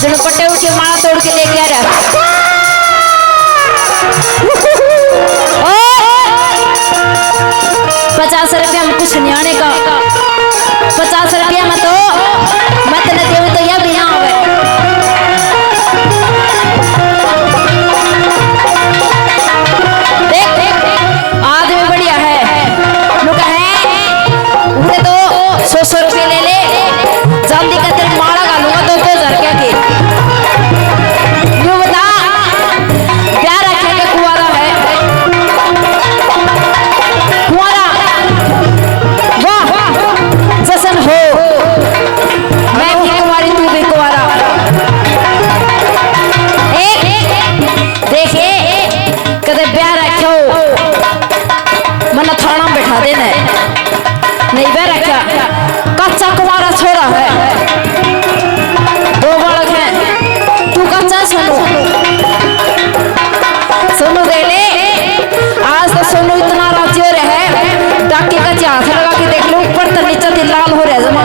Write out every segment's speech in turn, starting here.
दुपट्टे उठ के माला तोड़ के लेके आ रहा। 50 रुपया में कुछ नहीं आने का। 50 रुपया में तो मत न देव तो यह भी ना आवे। देख आदमी बढ़िया है लोग है उन्हें तो 100 रुपये ले ले जल्दी का तेरे माला डालूंगा 2,000 के यूं बता प्यार रखे के कुआरा है कुआरा वाह जसन हो मैं भी कुमारी तू भी कुआरा देखे कदे प्यार रखो मन थाना बैठा देना नहीं बह रखा कच्चा कुमारा छोरा है 2 बालक हैं तू कच्चा सोनू दे ले आज तो सोनू इतना राजी हो रहा है टाकी का हाथ लगा के देख लो ऊपर तो नीचे दिल लाल हो रहा है जमा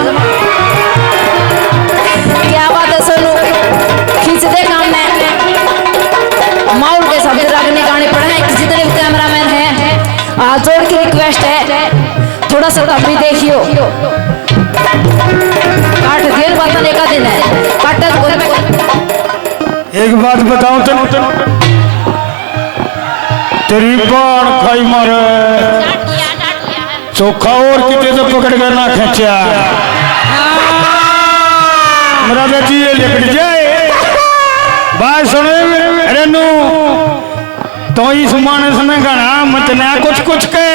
क्या बात है सोनू खींच दे काम में माउल के सब रागने गाने पड़े हैं जितने भी कैमरामैन हैं आज जोड़ की रिक्वेस्ट है थोड़ा सा तब भी देखियो काट देर बातन एक दिन है काटा तो एक बात बताऊं तो तेरी बाण खाई मारे चोखा और कितने तो पकड़ कर ना खींचा मेरा बेटी ये लिपट जाए बात सुने रेनू तो इस मानस में गाना मत ना कुछ के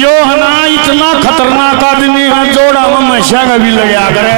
यो है ना इतना खतरनाक आदमी है जोड़ा में मशा का भी लगा करे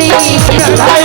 कुड़ी